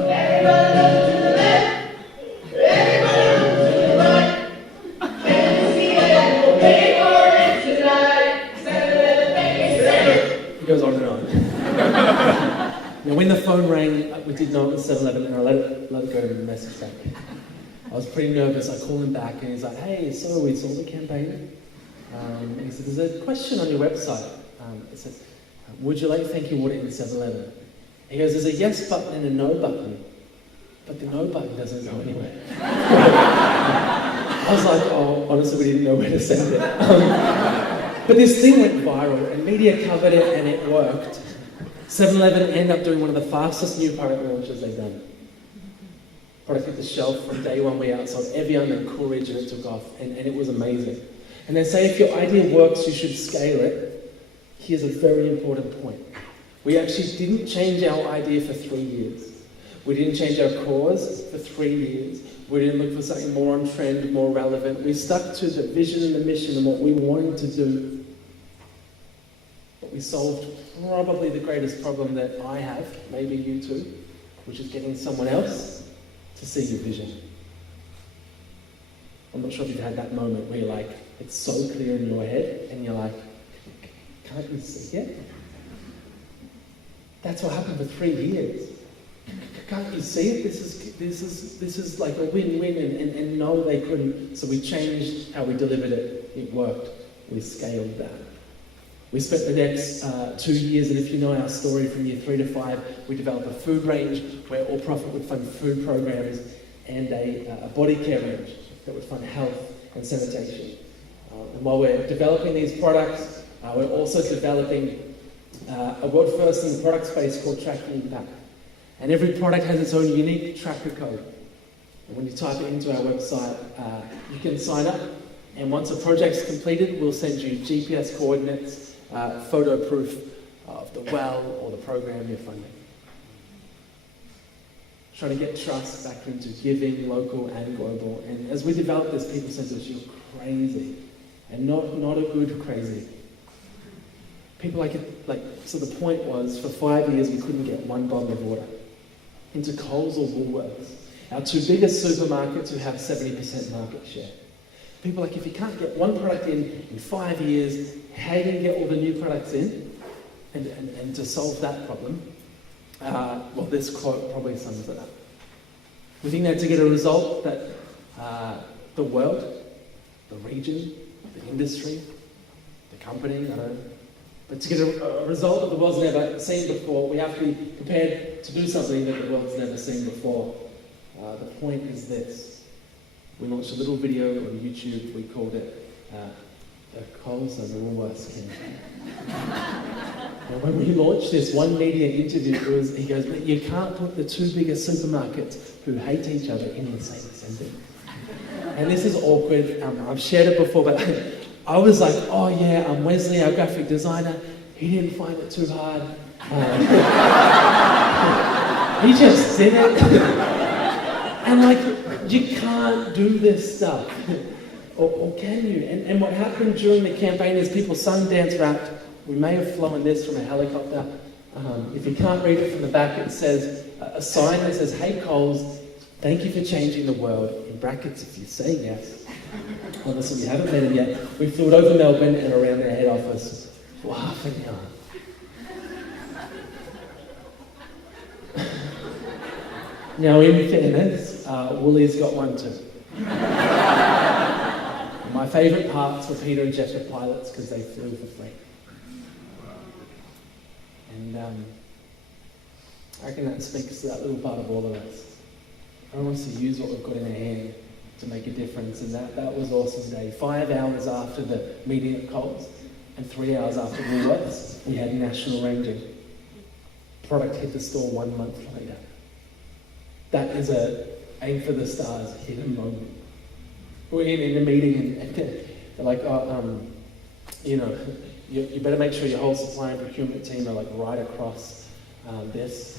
It goes on and on. Now when the phone rang, we did know it was 7-Eleven, and I let it go to the message back. I was pretty nervous. I called him back and he's like, hey, so we saw the campaign. And he said, there's a question on your website. It says, would you like Thankyou water in 7-Eleven? He goes, there's a yes button and a no button, but the no button doesn't go anywhere. I was like, oh, honestly, we didn't know where to send it. But this thing went viral and media covered it and it worked. 7-Eleven ended up doing one of the fastest new product launches they've done. Product hit the shelf from day one. We outsold Evian and Coolidge and it took off, and it was amazing. And they say if your idea works, you should scale it. Here's a very important point. We actually didn't change our idea for 3 years. We didn't change our cause for 3 years. We didn't look for something more on trend, more relevant. We stuck to the vision and the mission and what we wanted to do. But we solved probably the greatest problem that I have, maybe you too, which is getting someone else to see your vision. I'm not sure if you've had that moment where you're like, it's so clear in your head, and you're like, can't you see it? That's what happened for 3 years. Can't you see it? This is like a win-win, and no, they couldn't. So we changed how we delivered it. It worked. We scaled that. We spent the next 2 years, and if you know our story from year 3 to 5, we developed a food range where all profit would fund food programs, and a body care range that would fund health and sanitation. And while we're developing these products, we're also developing a world first in the product space called Tracking Impact. And every product has its own unique tracker code. And when you type it into our website, you can sign up. And once a project's completed, we'll send you GPS coordinates, photo proof of the well or the program you're funding. Trying to get trust back into giving, local and global. And as we develop this, people say to us, you're crazy. And not a good crazy. People so the point was, for 5 years, we couldn't get one bottle of water into Coles or Woolworths, our two biggest supermarkets who have 70% market share. People if you can't get one product in 5 years, how are you going to get all the new products in? And to solve that problem, well, this quote probably sums it up. We think that to get a result that the world, the region, the industry, the company, I don't know, but to get a result that the world's never seen before, we have to be prepared to do something that the world's never seen before. The point is this. We launched a little video on YouTube. We called it the Coles and Woolworths campaign. And when we launched this, one media interview, he goes, you can't put the two biggest supermarkets who hate each other in the same sentence. And this is awkward. I've shared it before, but I was like, oh yeah, Wesley, our graphic designer, he didn't find it too hard. He just did it. And you can't do this stuff. Or can you? And what happened during the campaign is people sung, dance, rapped. We may have flown this from a helicopter. If you can't read it from the back, it says, a sign that says, hey Coles, thank you for changing the world. In brackets, if you say yes. Honestly, we haven't met him yet. We flew it over Melbourne and around their head office for half an hour. Now, in fairness, Woolies got one too. My my favourite parts were Peter and Jeff, the pilots, because they flew for free. And I reckon that speaks to that little part of all of us. I want us to use what we've got in our hand to make a difference, and that was awesome day. 5 hours after the meeting at Coles and 3 hours after Woolworths, we had national ranging. Product hit the store 1 month later. That is a aim for the stars hidden moment. We're in a meeting and they're like, you better make sure your whole supply and procurement team are like right across this.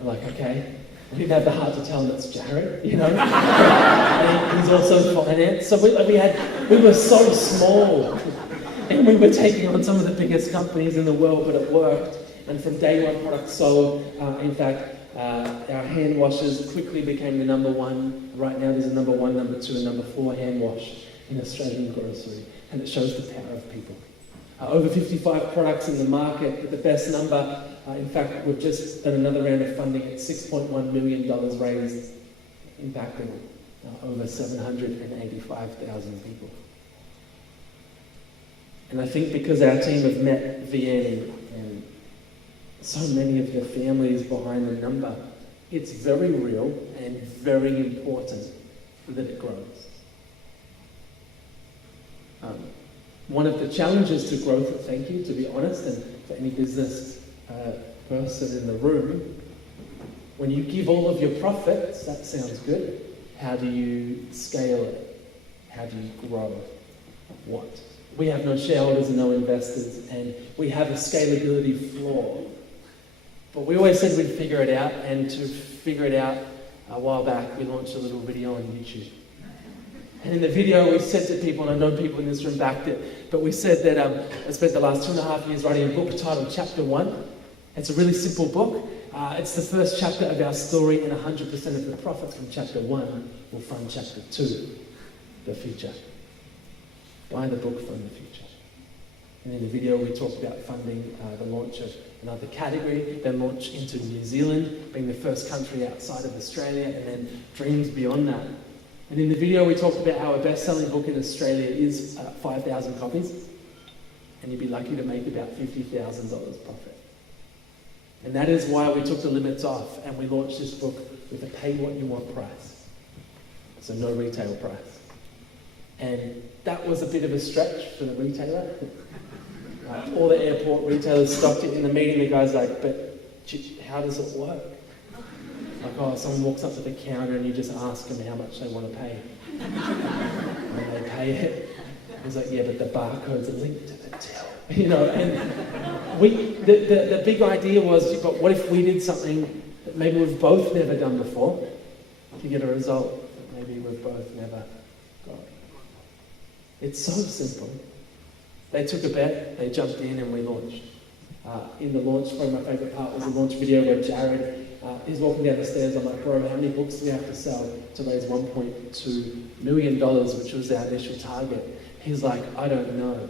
I'm like, okay. We didn't have the heart to tell him it's Jared, and he's also finance. So we were so small, and we were taking on some of the biggest companies in the world, but it worked. And from day one, products sold. In fact, our hand washers quickly became the number one. Right now, there's a number 1, number 2, and number 4 hand wash in Australian grocery, and it shows the power of people. Over 55 products in the market, but the best number. In fact, we've just done another round of funding at $6.1 million raised, impacting over 785,000 people. And I think because our team have met VN and so many of the families behind the number, it's very real and very important that it grows. One of the challenges to growth at Thankyou, to be honest, and for any business person in the room, when you give all of your profits, that sounds good. How do you scale it? How do you grow? What? We have no shareholders and no investors, and we have a scalability flaw. But we always said we'd figure it out, and to figure it out, a while back, we launched a little video on YouTube. And in the video, we said to people, and I know people in this room backed it, but we said that I spent the last 2.5 years writing a book titled Chapter 1. It's a really simple book. It's the first chapter of our story, and 100% of the profits from Chapter 1 will fund Chapter 2, the future. Buy the book, fund the future. And in the video, we talked about funding the launch of another category, then launch into New Zealand, being the first country outside of Australia, and then dreams beyond that. And in the video, we talked about how a best-selling book in Australia is 5,000 copies, and you'd be lucky to make about $50,000 profit. And that is why we took the limits off, and we launched this book with a pay-what-you-want price. So no retail price. And that was a bit of a stretch for the retailer. All the airport retailers stopped it in the meeting. The guy's like, but how does it work? Like, someone walks up to the counter and you just ask them how much they want to pay. And they pay it. He's like, yeah, but the barcodes are linked to the till. And the big idea was, but what if we did something that maybe we've both never done before to get a result that maybe we've both never got? It's so simple. They took a bet, they jumped in, and we launched. In the launch, one of my favourite part was the launch video where Jared is walking down the stairs. I'm like, bro, how many books do we have to sell to raise $1.2 million, which was our initial target? He's like, I don't know.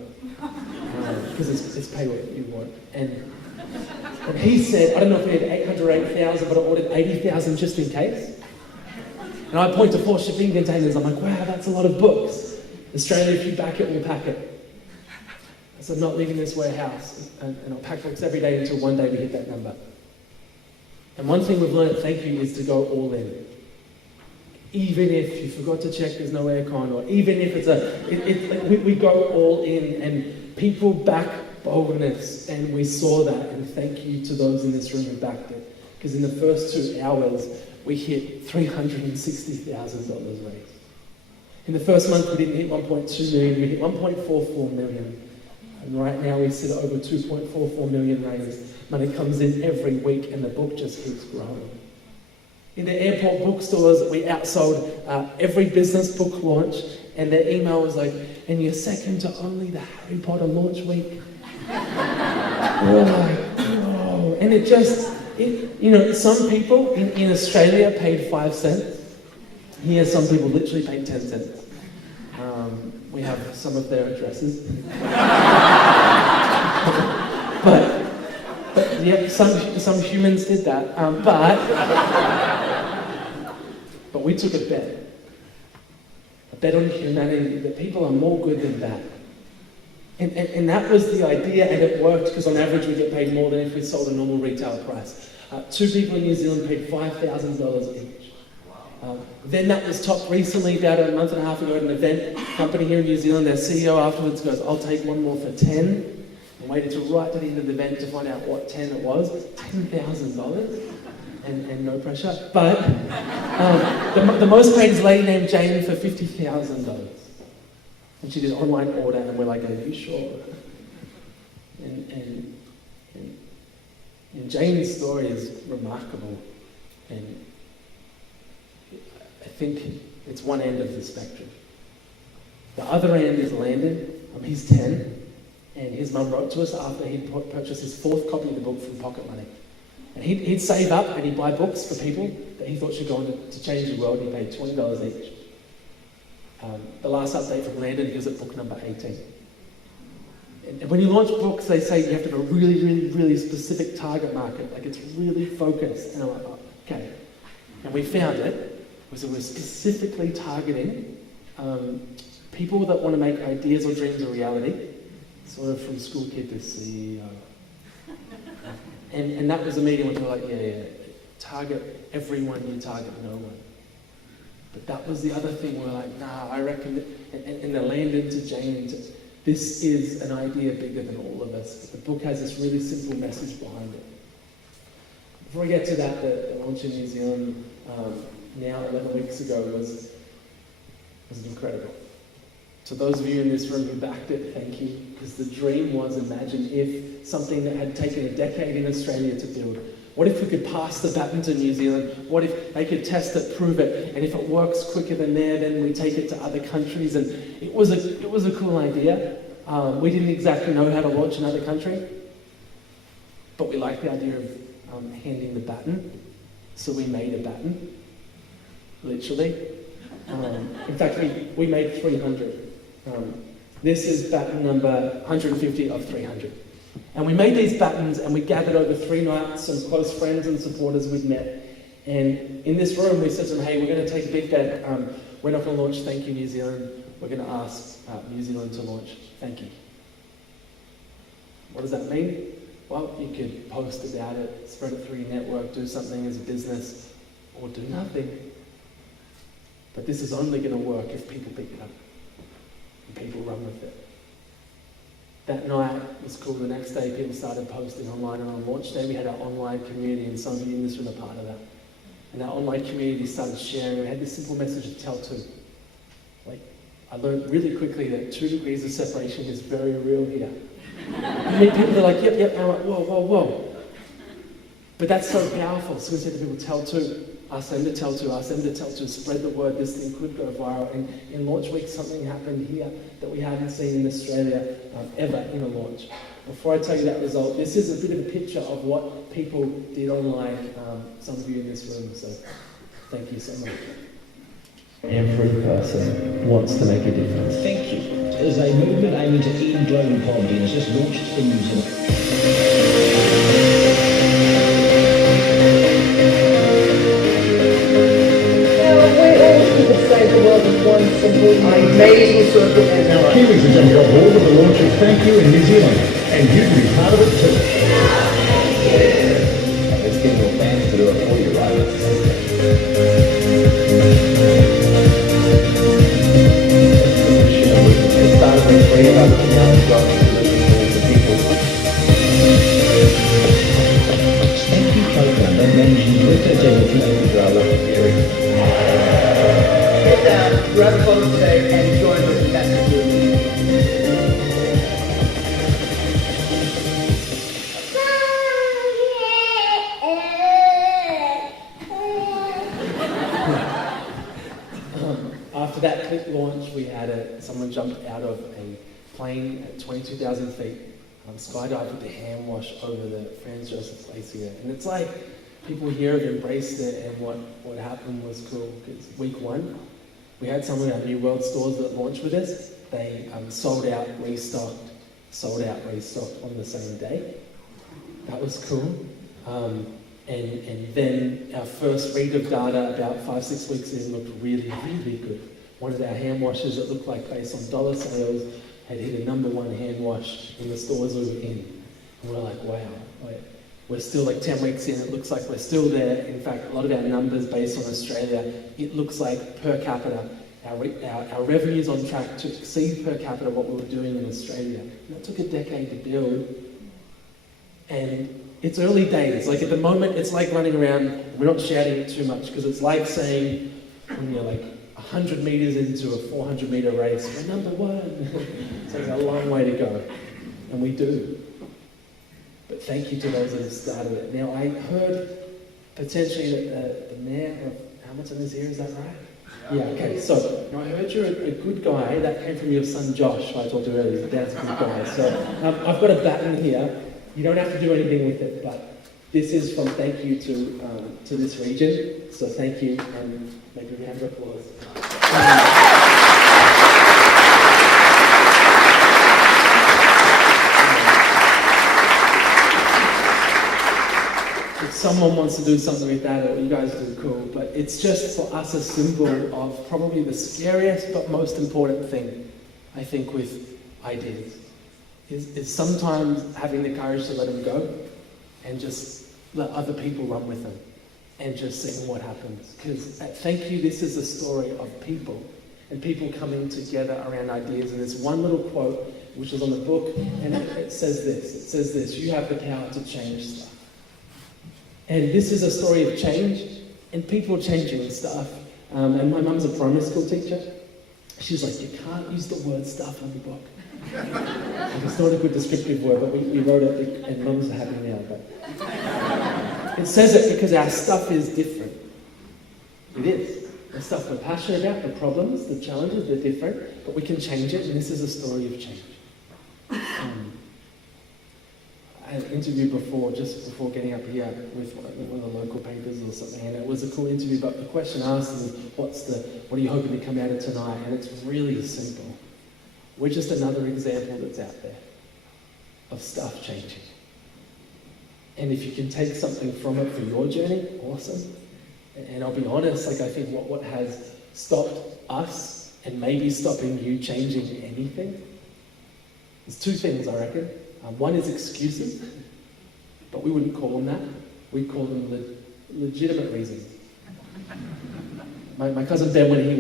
Because it's pay what you want. And he said, I don't know if we had 800 or 8,000, but I ordered 80,000 just in case. And I point to 4 shipping containers. I'm like, wow, that's a lot of books. Australia, if you back it, we'll pack it. So I'm not leaving this warehouse, and I'll pack books every day until one day we hit that number. And one thing we've learned at Thankyou is to go all in. Even if you forgot to check there's no aircon, or even if we go all in, and people back boldness, and we saw that, and thank you to those in this room who backed it. Because in the first 2 hours, we hit $360,000 raised. In the first month, we didn't hit 1.2 million, we hit 1.44 million. And right now we sit at over 2.44 million raised. Money comes in every week, and the book just keeps growing. In the airport bookstores, we outsold every business book launch, and their email was like, and you're second to only the Harry Potter launch week. We're like, whoa. And it just, some people in Australia paid 5 cents. Here, some people literally paid 10 cents. We have some of their addresses. but yeah, some humans did that. But we took a bet. a bet on humanity, that people are more good than bad. And that was the idea, and it worked, because on average we get paid more than if we sold a normal retail price. 2 people in New Zealand paid $5,000 each. Then that was topped recently, about a month and a half ago, at an event company here in New Zealand. Their CEO afterwards goes, "I'll take one more for 10. And waited till right to the end of the event to find out what 10 it was. $10,000, and no pressure. But the most paid is a lady named Jane for $50,000. And she did an online order, and we're like, "Are you sure?" And Jane's story is remarkable. And I think it's one end of the spectrum. The other end is Landon. He's 10, and his mum wrote to us after he'd purchased his 4th copy of the book from pocket money. And he'd save up and he'd buy books for people that he thought should go on to change the world. He paid $20 each. The last update from Landon, he was at book number 18. And when you launch books, they say you have to have a really, really, really specific target market. Like, it's really focused. And I'm like, "Oh, okay." And we found it was that we're specifically targeting people that want to make ideas or dreams a reality, sort of from school kid to CEO. And that was a meeting where we were like, yeah, target everyone, you target no one. But that was the other thing, we're like, nah, I reckon, and the Landon to Jane, this is an idea bigger than all of us. The book has this really simple message behind it. Before we get to that, the launch in New Zealand now 11 weeks ago was incredible. So those of you in this room who backed it, thank you. Because the dream was, imagine if something that had taken a decade in Australia to build, what if we could pass the baton to New Zealand? What if they could test it, prove it, and if it works quicker than there, then we take it to other countries? And it was a cool idea. We didn't exactly know how to launch another country, but we liked the idea of handing the baton. So we made a baton, literally. In fact, we made 300. This is baton number 150 of 300. And we made these batons, and we gathered over 3 nights, some close friends and supporters we'd met. And in this room, we said to them, hey, we're going to take a big bet. We're not going to launch Thankyou New Zealand. We're going to ask New Zealand to launch Thankyou. What does that mean? Well, you could post about it, spread it through your network, do something as a business, or do nothing. But this is only going to work if people pick it up and people run with it. That night was cool. The next day, people started posting online, and on launch day, we had our online community, and some of you in this room are part of that. And our online community started sharing. We had this simple message to tell to. Like, I learned really quickly that 2 degrees of separation is very real here. You meet people that are like, yep, and I'm like, whoa. But that's so powerful. So we said to people, tell to, ask them to tell to, spread the word. This thing could go viral. And in launch week, something happened here that we haven't seen in Australia ever in a launch. Before I tell you that result, this is a bit of a picture of what people did online, some of you in this room. So thank you so much. Every person wants to make a difference. Thankyou is a movement aiming to end global poverty and has just launched in New Zealand. Save the world with one simple amazing circle and now Kiwis are jumping on board with the launch of Thankyou in New Zealand, and you can be part of it too. And let's get your fans to do it for you, right? It started with 3 about looking out and growing solutions for people. Thankyou co-founder, managing director Daniel Flynn. Sit down, grab a photo today, and join this fantastic movement. After that quick launch, we had someone jumped out of a plane at 22,000 feet, skydived with the hand wash over the Franz Josef Glacier. And it's like people here have embraced it, and what happened was cool, because week 1, we had some of our New World stores that launched with us. They sold out, restocked on the same day. That was cool. And then our first read of data about 5-6 weeks in looked really, really good. one of our hand washes that looked like based on dollar sales had hit a #1 hand wash in the stores we were in. And we're like, wow, we're still like 10 weeks in, it looks like we're still there. In fact, a lot of our numbers based on Australia, it looks like per capita, our revenue's on track to exceed per capita what we were doing in Australia. And that took a decade to build. And it's early days. Like at the moment, it's like running around, we're not shouting it too much, because it's like saying, when you're like 100 meters into a 400 meter race, we're #1. So it's a long way to go. And we do. But thank you to those that have started it. Now, I heard potentially that the mayor of Hamilton is here, is that right? Yeah, okay. So, now I heard you're a good guy. That came from your son Josh, who I talked to earlier. Dad's a good guy. So, I've got a baton here. You don't have to do anything with it, but this is from Thankyou to this region. So thank you, and maybe a round of applause. If someone wants to do something with that, or you guys do, cool. But it's just for us a symbol of probably the scariest but most important thing, I think, with ideas. Is sometimes having the courage to let them go and just let other people run with them and just seeing what happens. Because at Thankyou, this is a story of people and people coming together around ideas. And there's one little quote which is on the book, and it says this, you have the power to change stuff. And this is a story of change and people changing stuff. And my mum's a primary school teacher. She's like, you can't use the word stuff on the book. It's not a good descriptive word, but we wrote it, and Mum's happy now. But it says it because our stuff is different. It is. The stuff we're passionate about, the problems, the challenges, they're different, but we can change it, and this is a story of change. I had an interview just before getting up here with one of the local papers or something, and it was a cool interview, but the question asked was, what are you hoping to come out of tonight? And it's really simple. We're just another example that's out there of stuff changing. And if you can take something from it for your journey, awesome. And I'll be honest, like I think what has stopped us and maybe stopping you changing anything, there's two things, I reckon. One is excuses, but we wouldn't call them that. We'd call them legitimate reasons. My cousin Ben, when he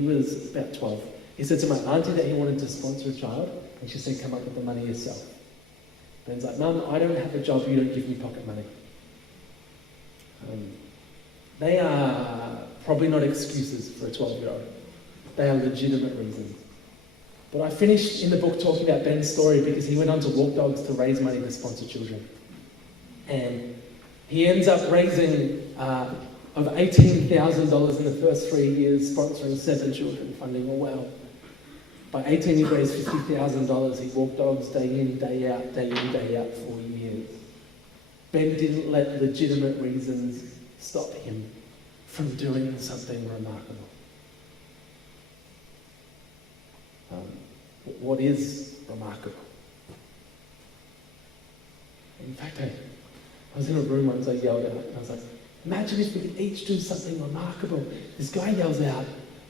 was about 12, he said to my auntie that he wanted to sponsor a child, and she said, come up with the money yourself. Ben's like, Mum, I don't have a job, you don't give me pocket money. They are probably not excuses for a 12-year-old. They are legitimate reasons. But I finished in the book talking about Ben's story because he went on to walk dogs to raise money to sponsor children. And he ends up raising over $18,000 in the first 3 years, sponsoring 7 children, funding a well. By 18, he raised $50,000. He walked dogs day in, day out, for years. Ben didn't let legitimate reasons stop him from doing something remarkable. What is remarkable? In fact, I was in a room once, I yelled out, I was like, imagine if we could each do something remarkable. This guy yells out,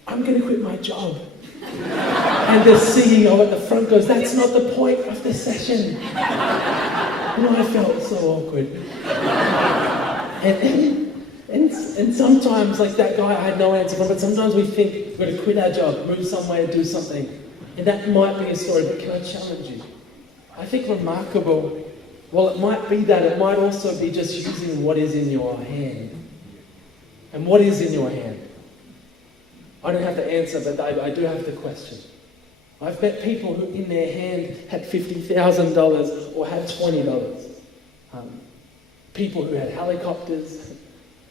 I'm going to quit my job. And the CEO at the front goes, that's not the point of the session. And I felt so awkward. And sometimes, like that guy, I had no answer for him, but sometimes we think we've got to quit our job, move somewhere, do something. And that might be a story, but can I challenge you? I think remarkable, well, it might be that, it might also be just using what is in your hand. And what is in your hand? I don't have to answer, but I do have to question. I've met people who in their hand had $50,000 or had $20. People who had helicopters,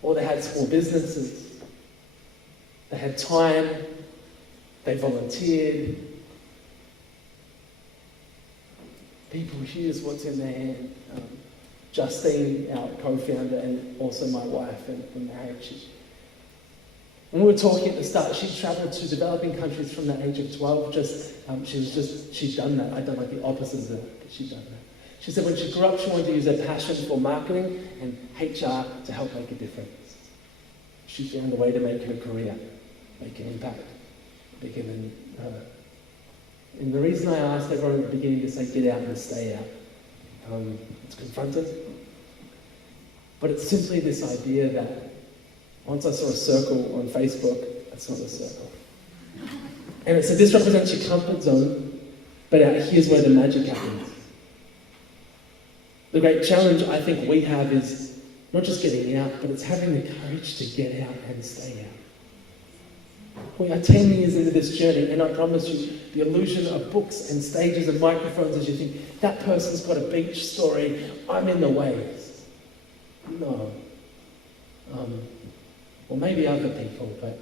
or they had small businesses. They had time, they volunteered. People, here's what's in their hand. Justine, our co-founder, and also my wife and marriage. When we were talking at the start, she travelled to developing countries from the age of 12. She'd done that. I'd done like the opposite of that, but she'd done that. She said when she grew up, she wanted to use her passion for marketing and HR to help make a difference. She found a way to make it a career. make an impact bigger than her. And the reason I asked everyone at the beginning to say get out and stay out, it's confronting, but it's simply this idea that once I saw a circle on Facebook, it's not a circle. And so this represents your comfort zone, but here's where the magic happens. The great challenge I think we have is not just getting out, but it's having the courage to get out and stay out. We are 10 years into this journey, and I promise you, the illusion of books and stages and microphones as you think, that person's got a beach story, I'm in the waves. No. Or maybe other people, but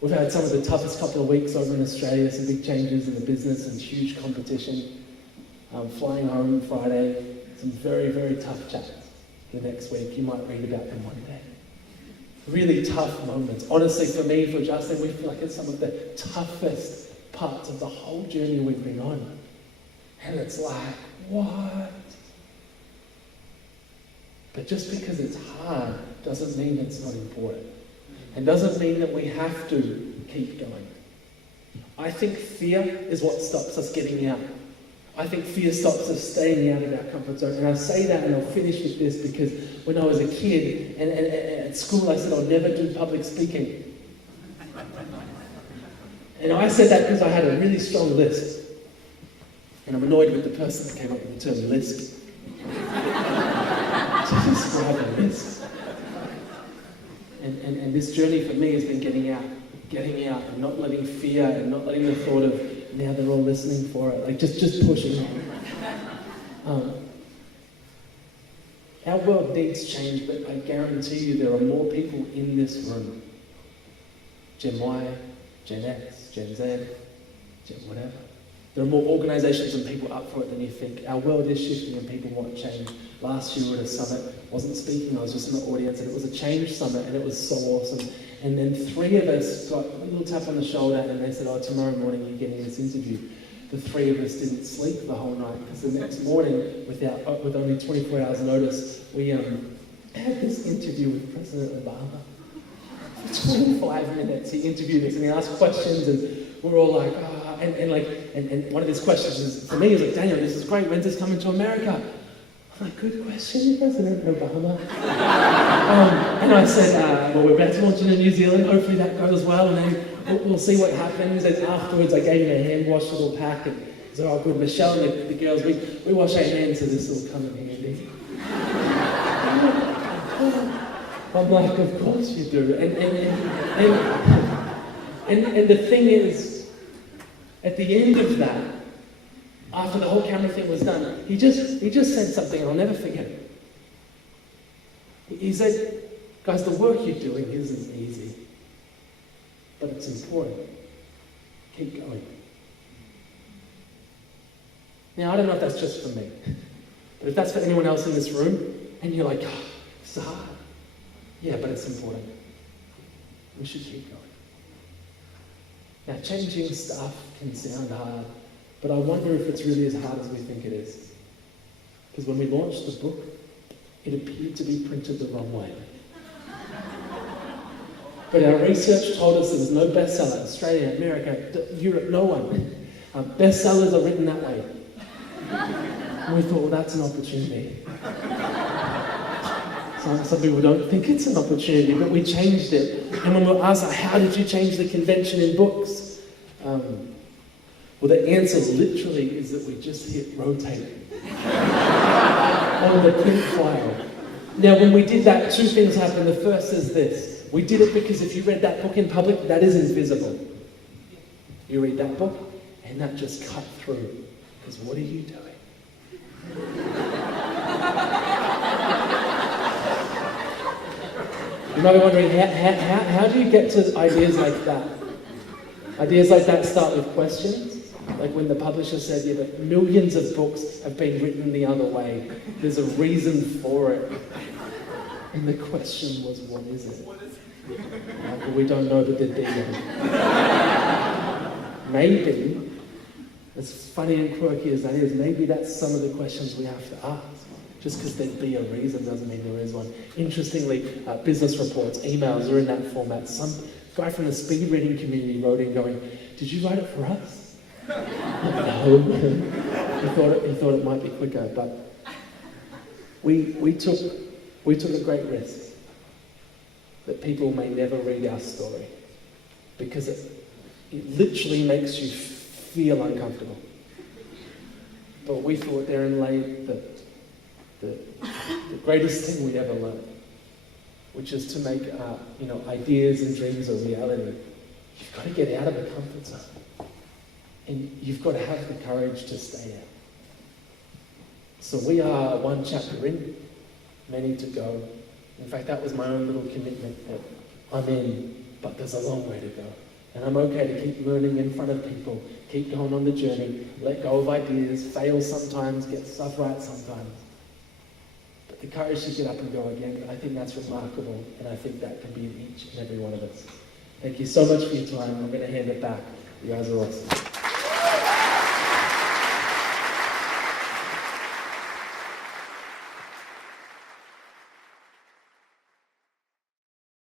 we've had some of the toughest couple of weeks over in Australia, some big changes in the business and huge competition. Flying home Friday, some very, very tough chats. The next week, you might read about them one day. Really tough moments. Honestly, for me, for Justin, we feel like it's some of the toughest parts of the whole journey we've been on. And it's like, what? But just because it's hard doesn't mean it's not important. And doesn't mean that we have to keep going. I think fear is what stops us getting out. I think fear stops us staying out of our comfort zone. And I say that, and I'll finish with this, because when I was a kid, and at school I said I'll never do public speaking. And I said that because I had a really strong lisp. And I'm annoyed with the person that came up with the term lisp. To describe a lisp. And this journey for me has been getting out and not letting fear and not letting the thought of now they're all listening for it, like just pushing on. Our world needs change, but I guarantee you there are more people in this room, Gen Y, Gen X, Gen Z, Gen whatever. There are more organisations and people up for it than you think. Our world is shifting and people want change. Last year we were at a summit, wasn't speaking, I was just in the audience, and it was a change summit, and it was so awesome. And then 3 of us got a little tap on the shoulder, and they said, oh, tomorrow morning you're getting this interview. The 3 of us didn't sleep the whole night, because the next morning, with only 24 hours notice, we had this interview with President Obama. For 25 minutes he interviewed us, and he asked questions, and we're all like, and one of his questions is, for me, is like, Daniel, this is great, when's this coming to America? I'm like, good question, President Obama. And I said, well, we're about to launch into New Zealand, hopefully that goes well, and then we'll see what happens. And afterwards, I gave him a hand wash little pack, and he said, oh, good, Michelle and the girls, we wash our hands, so this will come in handy. I'm like, of course you do. And the thing is, at the end of that, after the whole camera thing was done, he just said something, and I'll never forget it. He said, guys, the work you're doing isn't easy, but it's important. Keep going. Now, I don't know if that's just for me, but if that's for anyone else in this room, and you're like, oh, it's hard. Yeah, but it's important. We should keep going. Now, changing stuff can sound hard, but I wonder if it's really as hard as we think it is. Because when we launched the book, it appeared to be printed the wrong way. But our research told us there was no bestseller. Australia, America, Europe, no one. Bestsellers are written that way. And we thought, well, that's an opportunity. Some people don't think it's an opportunity, but we changed it. And when we were asked, how did you change the convention in books? Well, the answer literally is that we just hit rotate on the print file. Now, when we did that, 2 things happened. The first is this. We did it because if you read that book in public, that is invisible. You read that book, and that just cut through. Because what are you doing? You might be wondering, how do you get to ideas like that? Ideas like that start with questions. Like when the publisher said, yeah, but millions of books have been written the other way. There's a reason for it. And the question was, what is it? Well, we don't know, but there'd be one. Maybe, as funny and quirky as that is, maybe that's some of the questions we have to ask. Just because there'd be a reason doesn't mean there is one. Interestingly, business reports, emails are in that format. A guy from the speed reading community wrote in going, "Did you write it for us?" No. he thought it might be quicker, but we took a great risk that people may never read our story because it literally makes you feel uncomfortable. But we thought therein lay the greatest thing we'd ever learned, which is to make ideas and dreams a reality. You've got to get out of the comfort zone. And you've got to have the courage to stay out. So we are one chapter in, many to go. In fact, that was my own little commitment that I'm in, but there's a long way to go. And I'm okay to keep learning in front of people, keep going on the journey, let go of ideas, fail sometimes, get stuff right sometimes. But the courage to get up and go again, I think that's remarkable, and I think that can be in each and every one of us. Thank you so much for your time. I'm going to hand it back. You guys are awesome.